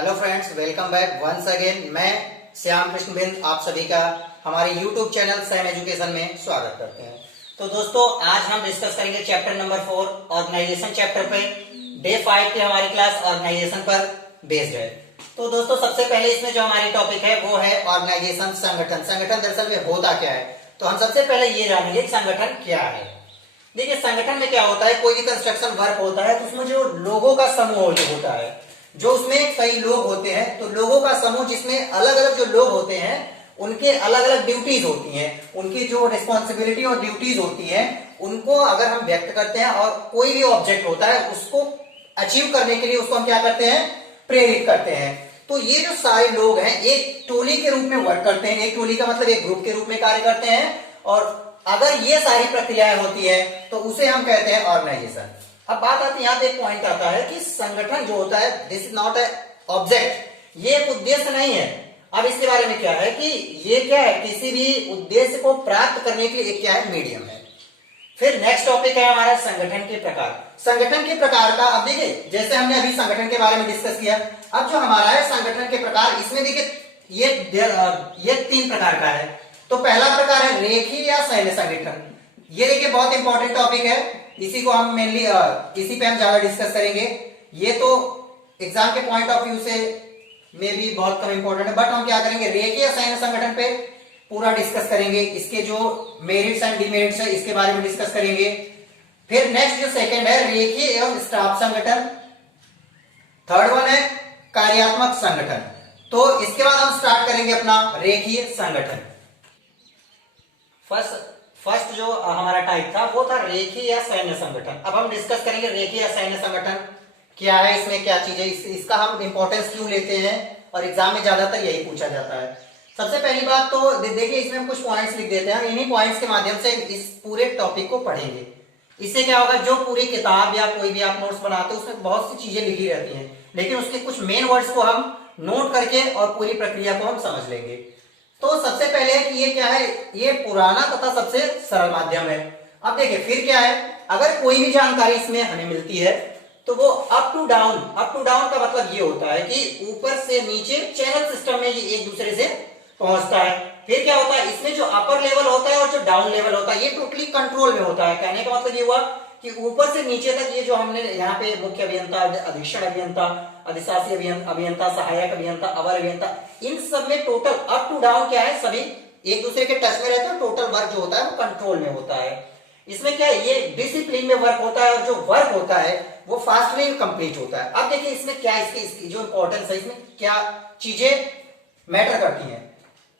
Hello friends, welcome back once again. मैं श्याम कृष्ण बिंद आप सभी का हमारे यूट्यूब चैनल सैम एजुकेशन में स्वागत करते हैं। तो दोस्तों, आज हम डिस्कस करेंगे चैप्टर नंबर 4 ऑर्गेनाइजेशन चैप्टर पे। डे 5 की हमारी क्लास ऑर्गेनाइजेशन पर बेस्ड है। तो दोस्तों, सबसे पहले इसमें जो हमारी टॉपिक है वो है ऑर्गेनाइजेशन, संगठन। संगठन दरअसल में होता क्या है, तो हम सबसे पहले ये जानेंगे कि संगठन क्या है। देखिए, संगठन में क्या होता है, कोई भी कंस्ट्रक्शन वर्क होता है तो उसमें जो लोगों का समूह जो होता है, जो उसमें कई लोग होते हैं, तो लोगों का समूह जिसमें अलग अलग जो लोग होते हैं उनके अलग अलग ड्यूटीज होती हैं, उनकी जो रिस्पॉन्सिबिलिटी और ड्यूटीज होती हैं उनको अगर हम व्यक्त करते हैं और कोई भी ऑब्जेक्ट होता है उसको अचीव करने के लिए उसको हम क्या करते हैं, प्रेरित करते हैं। तो ये जो सारे लोग हैं एक टोली के रूप में वर्क करते हैं। एक टोली का मतलब एक ग्रुप के रूप में कार्य करते हैं, और अगर ये सारी प्रक्रियाएं होती है तो उसे हम कहते हैं ऑर्गेनाइजेशन। अब बात आती है, यहाँ पे एक पॉइंट आता है कि संगठन जो होता है, this is not a object, ये एक उद्देश्य नहीं है। अब इसके बारे में क्या है कि ये क्या है, किसी भी उद्देश्य को प्राप्त करने के लिए क्या है, मीडियम है। फिर नेक्स्ट टॉपिक है हमारा संगठन के प्रकार। संगठन के प्रकार का, अब देखिए जैसे हमने अभी संगठन के बारे में डिस्कस किया, अब जो हमारा है संगठन के प्रकार, इसमें देखिए ये 3 प्रकार का है। तो पहला प्रकार है रेखीय या सैन्य संगठन। ये देखिए बहुत इंपॉर्टेंट टॉपिक है, इसी को हम मेनली इसी पे हम ज्यादा डिस्कस करेंगे। ये तो एग्जाम के पॉइंट ऑफ व्यू से में भी बहुत कम इंपॉर्टेंट है, बट हम क्या करेंगे, रेखीय सैन्य संगठन पे पूरा डिस्कस करेंगे। इसके जो मेरिट्स एंड डिमेरिट्स है इसके बारे में डिस्कस करेंगे। फिर नेक्स्ट जो सेकंड है रेखीय एवं स्टाफ संगठन। थर्ड वन है कार्यात्मक संगठन। तो इसके बाद हम स्टार्ट करेंगे अपना रेखीय संगठन। फर्स्ट जो हमारा टाइप था वो था रेखीय या सैन्य संगठन। अब हम डिस्कस करेंगे रेखीय या सैन्य संगठन क्या है, इसमें क्या चीज है, इसका हम इंपॉर्टेंस क्यों लेते हैं, और एग्जाम में ज्यादातर यही पूछा जाता है। सबसे पहली बात तो देखिए, इसमें हम कुछ पॉइंट्स लिख देते हैं, इन्हीं पॉइंट्स के माध्यम से इस पूरे टॉपिक को पढ़ेंगे। इससे क्या होगा, जो पूरी किताब या कोई भी आप नोट्स बनाते हो उसमें बहुत सी चीजें लिखी रहती हैं, लेकिन उसके कुछ मेन वर्ड्स को हम नोट करके और पूरी प्रक्रिया को हम समझ लेंगे। तो सबसे पहले कि ये क्या है, ये पुराना तथा सबसे सरल माध्यम है। अब देखिए फिर क्या है, अगर कोई भी जानकारी इसमें हमें मिलती है तो वो अप टू डाउन का मतलब ये होता है कि ऊपर से नीचे चैनल सिस्टम में ये एक दूसरे से पहुंचता है। फिर क्या होता है, इसमें जो अपर लेवल होता है और जो डाउन लेवल होता है ये टोटली कंट्रोल में होता है। कहने का मतलब ये हुआ कि ऊपर से नीचे तक ये जो हमने यहाँ पे मुख्य अभियंता, अधीक्षण अभियंता, अधिशासी अभियंता, सहायक अभियंता, अवर अभियंता, इन सब में टोटल अप टू डाउन क्या है, सभी एक दूसरे के टच में रहते हैं। टोटल वर्क जो होता है वो कंट्रोल में होता है। इसमें क्या है, ये डिसिप्लिन में वर्क होता है, और जो वर्क होता है वो फास्टली कंप्लीट होता है। अब देखिए इसमें क्या, इसकी जो इंपॉर्टेंस है, इसमें क्या चीजें मैटर करती हैं।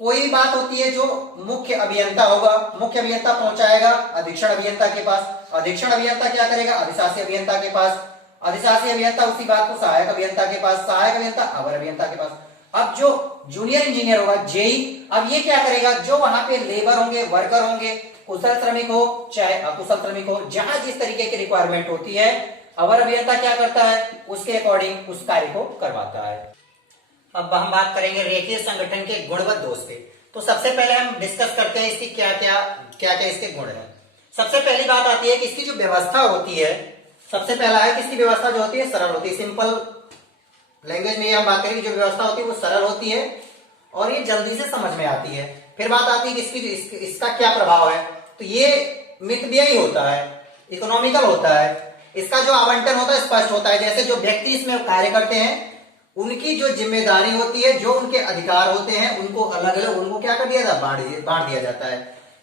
कोई भी बात होती है जो मुख्य अभियंता होगा, मुख्य अभियंता पहुंचाएगा अधीक्षण अभियंता के पास, अधीक्षण अभियंता क्या करेगा, अधिशासी अभियंता के पास, अधिशासी अभियंता उसी बात को सहायक अभियंता के पास, सहायक अभियंता अवर अभियंता के पास। अब जो जूनियर इंजीनियर होगा जेई, अब ये क्या करेगा, जो वहां पे लेबर होंगे, वर्कर होंगे, कुशल श्रमिक हो चाहे अकुशल श्रमिक हो, जहां जिस तरीके की रिक्वायरमेंट होती है, अवर अभियंता क्या करता है, उसके अकॉर्डिंग उस कार्य को करवाता है। अब हम बात करेंगे रेखीय संगठन के गुणवत्त दोष पे। तो सबसे पहले हम डिस्कस करते हैं इसकी क्या क्या इसके गुण है। सबसे पहली बात आती है कि इसकी जो व्यवस्था होती है, सबसे पहला है कि इसकी व्यवस्था जो होती है सरल होती है। सिंपल लैंग्वेज में हम बात करें, जो व्यवस्था होती है वो सरल होती है और ये जल्दी से समझ में आती है। फिर बात आती है कि इसका क्या प्रभाव है, तो ये मितव्ययी होता है, इकोनॉमिकल होता है। इसका जो आवंटन होता है स्पष्ट होता है, जैसे जो व्यक्ति इसमें कार्य करते हैं उनकी जो जिम्मेदारी होती है, जो उनके अधिकार होते हैं, उनको अलग अलग उनको क्या कर दिया जाता है, बांट दिया जाता है।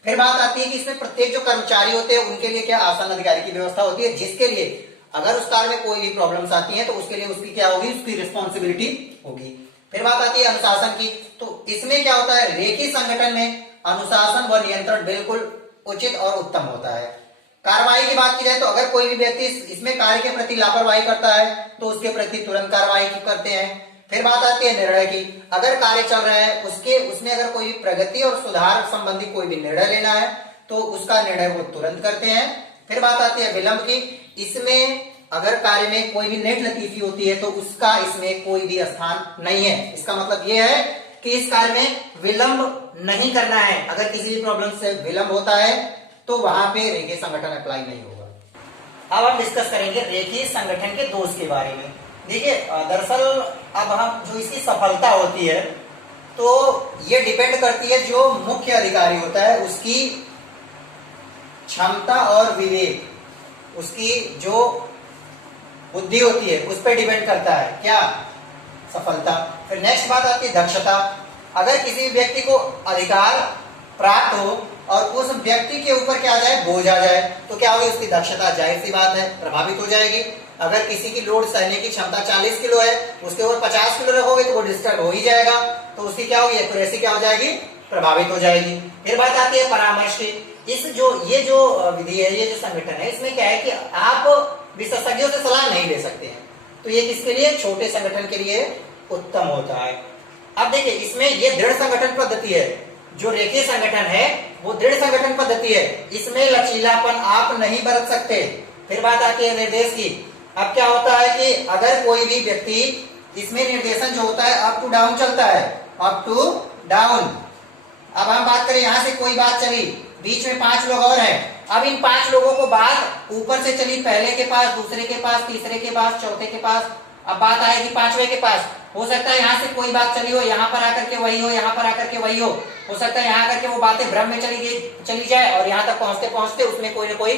फिर बात आती है कि इसमें प्रत्येक जो कर्मचारी होते हैं उनके लिए क्या आसन अधिकारी की व्यवस्था होती है, जिसके लिए अगर उस कार्य में कोई भी प्रॉब्लम्स आती हैं तो उसके लिए उसकी क्या होगी, उसकी रिस्पॉन्सिबिलिटी होगी। फिर बात आती है अनुशासन की। तो इसमें क्या होता है, रेखीय संगठन में अनुशासन व नियंत्रण बिल्कुल उचित और उत्तम होता है। कार्रवाई की बात की जाए तो अगर कोई भी व्यक्ति इसमें कार्य के प्रति लापरवाही करता है तो उसके प्रति तुरंत कार्रवाई करते हैं। फिर बात आती है निर्णय की। अगर कार्य चल रहा है उसमें अगर कोई भी प्रगति और सुधार संबंधी कोई भी निर्णय लेना है तो उसका निर्णय वो तुरंत करते हैं। फिर बात आती है विलंब की। इसमें अगर कार्य में कोई भी नेट लतीफी होती है तो उसका इसमें कोई भी स्थान नहीं है। इसका मतलब यह है कि इस कार्य में विलंब नहीं करना है। अगर किसी भी प्रॉब्लम से विलंब होता है तो वहां पे रेखीय संगठन अप्लाई नहीं होगा। अब हम डिस्कस करेंगे रेखीय संगठन के दोष के बारे में। देखिए दरअसल अब हम जो इसकी सफलता होती है तो ये डिपेंड करती है जो मुख्य अधिकारी होता है उसकी क्षमता और विवेक, उसकी जो बुद्धि होती है उस पर डिपेंड करता है क्या सफलता। फिर नेक्स्ट बात आती है दक्षता। अगर किसी व्यक्ति को अधिकार प्राप्त हो और उस व्यक्ति के ऊपर क्या आ जाए, बोझ आ जाए, तो क्या होगी उसकी दक्षता, जाहिर सी बात है प्रभावित हो जाएगी। अगर किसी की लोड सहने की क्षमता 40 किलो है, उसके ऊपर 50 किलो रखोगे तो वो डिस्टर्ब हो ही जाएगा, तो उसकी क्या होगी, एक्यूरेसी क्या हो जाएगी, प्रभावित हो जाएगी। फिर बात आती है परामर्श की। ये जो विधि है, ये जो संगठन है, इसमें क्या है कि आप विशेषज्ञों से सलाह नहीं ले सकते हैं, तो ये किसके लिए, छोटे संगठन के लिए उत्तम होता है। अब देखिए इसमें ये दृढ़ संगठन पद्धति है, जो रेखीय संगठन है वो दृढ़ संगठन पद्धति है, इसमें लचीलापन आप नहीं बरत सकते। फिर बात आती है निर्देश की। अब क्या होता है कि अगर कोई भी व्यक्ति, इसमें निर्देशन जो होता है अप टू डाउन चलता है, अप टू डाउन। अब हम बात करें यहां से कोई बात चली, बीच में 5 लोग और हैं, अब इन 5 लोगों को बात ऊपर से चली, पहले के पास, दूसरे के पास, तीसरे के पास, चौथे के पास, अब बात आएगी 5वें के पास। हो सकता है यहाँ से कोई बात चली हो, यहाँ पर आकर के वही हो, यहाँ पर आकर के वही हो सकता है यहाँ आकर के वो बातें भ्रम में चली जाए और यहाँ तक पहुंचते पहुंचते उसमें कोई ना कोई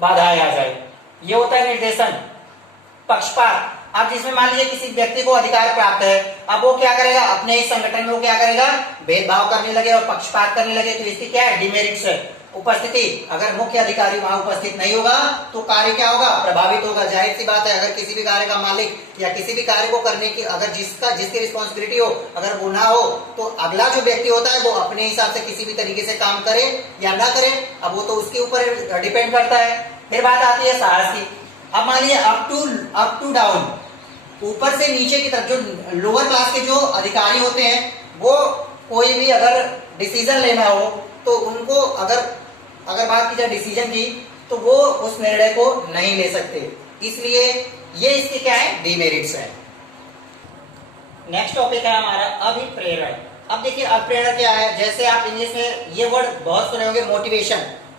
बाधाएं आ जाए। ये होता है निर्देशन। पक्षपात। अब जिसमें मान लीजिए किसी व्यक्ति को अधिकार प्राप्त है, अब वो क्या करेगा, अपने इस संगठन में वो क्या करेगा, भेदभाव करने लगे और पक्षपात करने लगे, तो इसकी क्या है, डिमेरिट्स है। उपस्थिति, अगर मुख्य अधिकारी वहां उपस्थित नहीं होगा तो कार्य क्या होगा, प्रभावित होगा। जाहिर सी बात है, अगर किसी भी कार्य का मालिक या किसी भी कार्य को करने की अगर जिसकी रिस्पॉन्सिबिलिटी हो अगर वो ना हो, तो अगला जो व्यक्ति होता है वो अपने हिसाब से किसी भी तरीके से काम करे या ना करे, अब वो तो उसके ऊपर डिपेंड करता है। फिर बात आती है साहस की। अब मान लीजिए अप टू डाउन, ऊपर से नीचे की तरफ जो लोअर क्लास के जो अधिकारी होते हैं वो कोई भी अगर डिसीजन लेना हो तो उनको अगर बात की जाए डिसीजन की, तो वो उस निर्णय को नहीं ले सकते, इसलिए ये इसके क्या है, डिमेरिट्स है। नेक्स्ट टॉपिक है हमारा अभिप्रेरण। अब देखिए अभिप्रेरण क्या है, जैसे आप इंग्लिश में ये वर्ड बहुत सुने होंगे,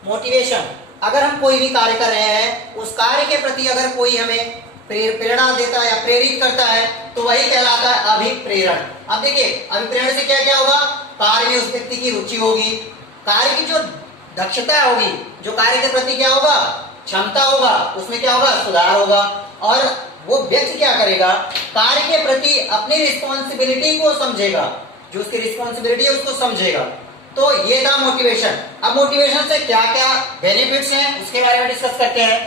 मोटिवेशन। अगर हम कोई भी कार्य कर रहे हैं, उस कार्य के प्रति अगर कोई हमें प्रेरणा देता है या प्रेरित करता है तो वही कहलाता है अभिप्रेरण। अब देखिए अभिप्रेरण से क्या क्या होगा, कार्य में उस व्यक्ति की रुचि होगी, कार्य की जो दक्षता होगी, जो कार्य के प्रति क्या होगा, क्षमता होगा, उसमें क्या होगा, सुधार होगा, और वो व्यक्ति क्या करेगा, कार्य के प्रति अपनी रिस्पॉन्सिबिलिटी को समझेगा, जो उसकी रिस्पॉन्सिबिलिटी है उसको समझेगा। तो ये था मोटिवेशन। अब मोटिवेशन से क्या क्या बेनिफिट्स हैं उसके बारे में डिस्कस करते हैं।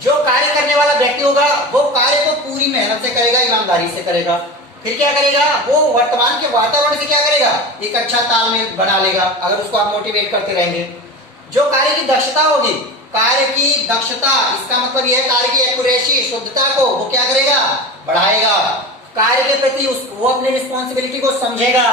जो कार्य करने वाला व्यक्ति होगा वो कार्य को पूरी मेहनत से करेगा, ईमानदारी से करेगा। फिर क्या करेगा, वो वर्तमान के वातावरण से क्या करेगा, एक अच्छा तालमेल बना लेगा अगर उसको आप मोटिवेट करते रहेंगे। जो कार्य की दक्षता होगी, कार्य की दक्षता इसका मतलब यह है कार्य की एक्यूरेसी, शुद्धता को वो क्या करेगा, बढ़ाएगा। कार्य के प्रति वो अपनी रिस्पॉन्सिबिलिटी को समझेगा,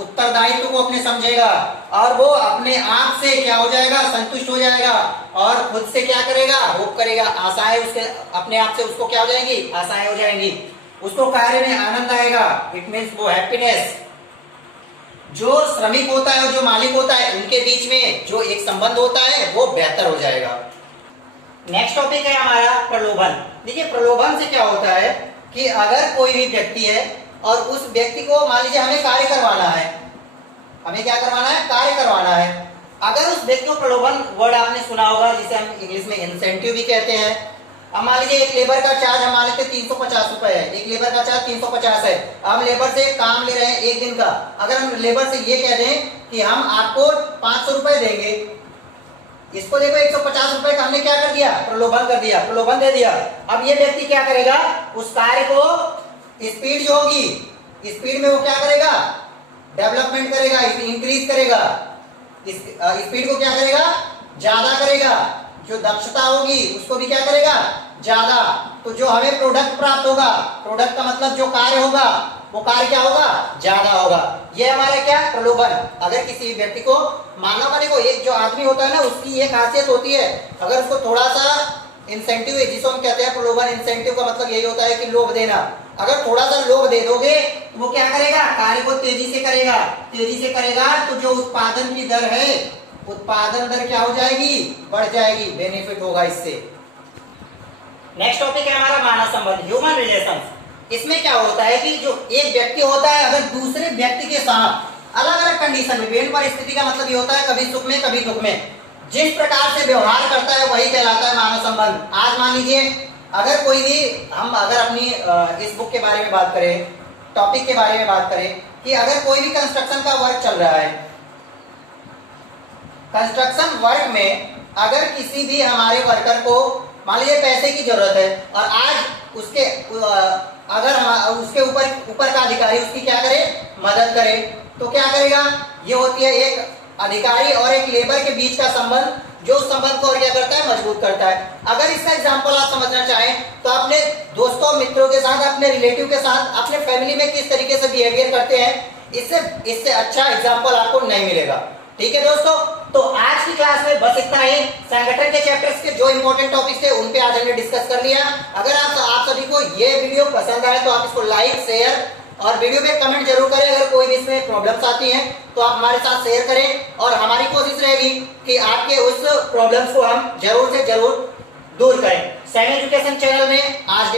उत्तरदायित्व को अपने समझेगा, और वो अपने आप से क्या हो जाएगा, संतुष्ट हो जाएगा, और खुद से क्या करेगा, होप करेगा, आशाएं उसके अपने आप से उसको क्या हो जाएंगी, आशाएं हो जाएंगी, उसको कार्य में आनंद आएगा, इट मीन्स वो हैप्पीनेस। जो श्रमिक होता है और जो मालिक होता है उनके बीच में जो एक संबंध होता है वो बेहतर हो जाएगा। नेक्स्ट टॉपिक है हमारा प्रलोभन। देखिए प्रलोभन से क्या होता है कि अगर कोई भी व्यक्ति है और उस व्यक्ति को मान लीजिए हमें कार्य करवाना है, हमें क्या करवाना है, कार्य करवाना है। अगर उस व्यक्ति को प्रलोभन वर्ड आपने सुना होगा जिसे हम इंग्लिश में इंसेंटिव भी कहते हैं। अब मान लीजिए एक लेबर का चार्ज हम मान लेते 350 रुपए है, एक लेबर का चार्ज 350 है। हम लेबर से काम ले रहे हैं एक दिन का, अगर हम लेबर से ये कह दें कि हम आपको 500 रुपए देंगे, इसको देखो 150 रुपए का हमने क्या कर दिया, प्रलोभन कर दिया, प्रलोभन दे दिया। अब ये व्यक्ति क्या करेगा, उस कार्य को स्पीड जो होगी, स्पीड में वो क्या करेगा, डेवलपमेंट करेगा, इंक्रीज करेगा, स्पीड को क्या करेगा, ज्यादा करेगा, जो दक्षता होगी उसको भी क्या करेगा, ज्यादा। तो जो हमें प्रोडक्ट प्राप्त होगा, प्रोडक्ट का मतलब जो कार्य होगा वो कार्य क्या होगा, ज्यादा होगा। ये हमारा क्या, प्रलोभन। अगर किसी व्यक्ति को मानव बने को, एक जो आदमी होता है ना उसकी एक खासियत होती है, अगर उसको थोड़ा सा इंसेंटिव है जिसको हम कहते हैं प्रलोभन, इंसेंटिव का मतलब यही होता है कि लोभ देना। अगर थोड़ा सा लोभ दे दोगे तो वो क्या करेगा, कार्य को तेजी से करेगा, तेजी से करेगा तो जो उत्पादन की दर है, उत्पादन दर क्या हो जाएगी, बढ़ जाएगी, बेनिफिट होगा इससे। नेक्स्ट टॉपिक है हमारा मानव संबंध, ह्यूमन रिलेशंस। इसमें क्या होता है कि जो एक व्यक्ति होता है अगर दूसरे व्यक्ति के साथ अलग अलग कंडीशन में, विभिन्न परिस्थिति का मतलब ये होता है कभी सुख में कभी दुख में जिस प्रकार से व्यवहार करता है वही कहलाता है मानव संबंध। आज मान लीजिए अगर कोई भी हम अगर अपनी इस बुक के बारे में बात करें, टॉपिक के बारे में बात करें कि अगर कोई भी कंस्ट्रक्शन का वर्क चल रहा है, कंस्ट्रक्शन वर्क में अगर किसी भी हमारे वर्कर को मान लीजिए पैसे की जरूरत है और आज उसके अगर उसके ऊपर का अधिकारी उसकी क्या करे, मदद करे, तो क्या करेगा, ये होती है एक अधिकारी और एक लेबर के बीच का संबंध जो उस संबंध को और क्या करता है, मजबूत करता है। अगर इसका एग्जांपल आप समझना चाहें तो अपने दोस्तों मित्रों के साथ, अपने रिलेटिव के साथ, अपने फैमिली में किस तरीके से बिहेवियर करते हैं, इससे अच्छा एग्जांपल आपको नहीं मिलेगा। ठीक है दोस्तों, तो आज की क्लास में बस इतना ही। संगठन के चैप्टर्स के जो इंपॉर्टेंट टॉपिक्स थे उन पे आज हमने डिस्कस कर लिया। अगर आप सभी को ये वीडियो पसंद आए तो आप इसको लाइक, शेयर और वीडियो पे कमेंट जरूर करें। अगर कोई भी इसमें प्रॉब्लम्स आती हैं तो आप हमारे साथ शेयर करें और हमारी कोशिश रहेगी कि आपके उस प्रॉब्लम्स को हम जरूर से जरूर दूर करें। साइन एजुकेशन चैनल में आज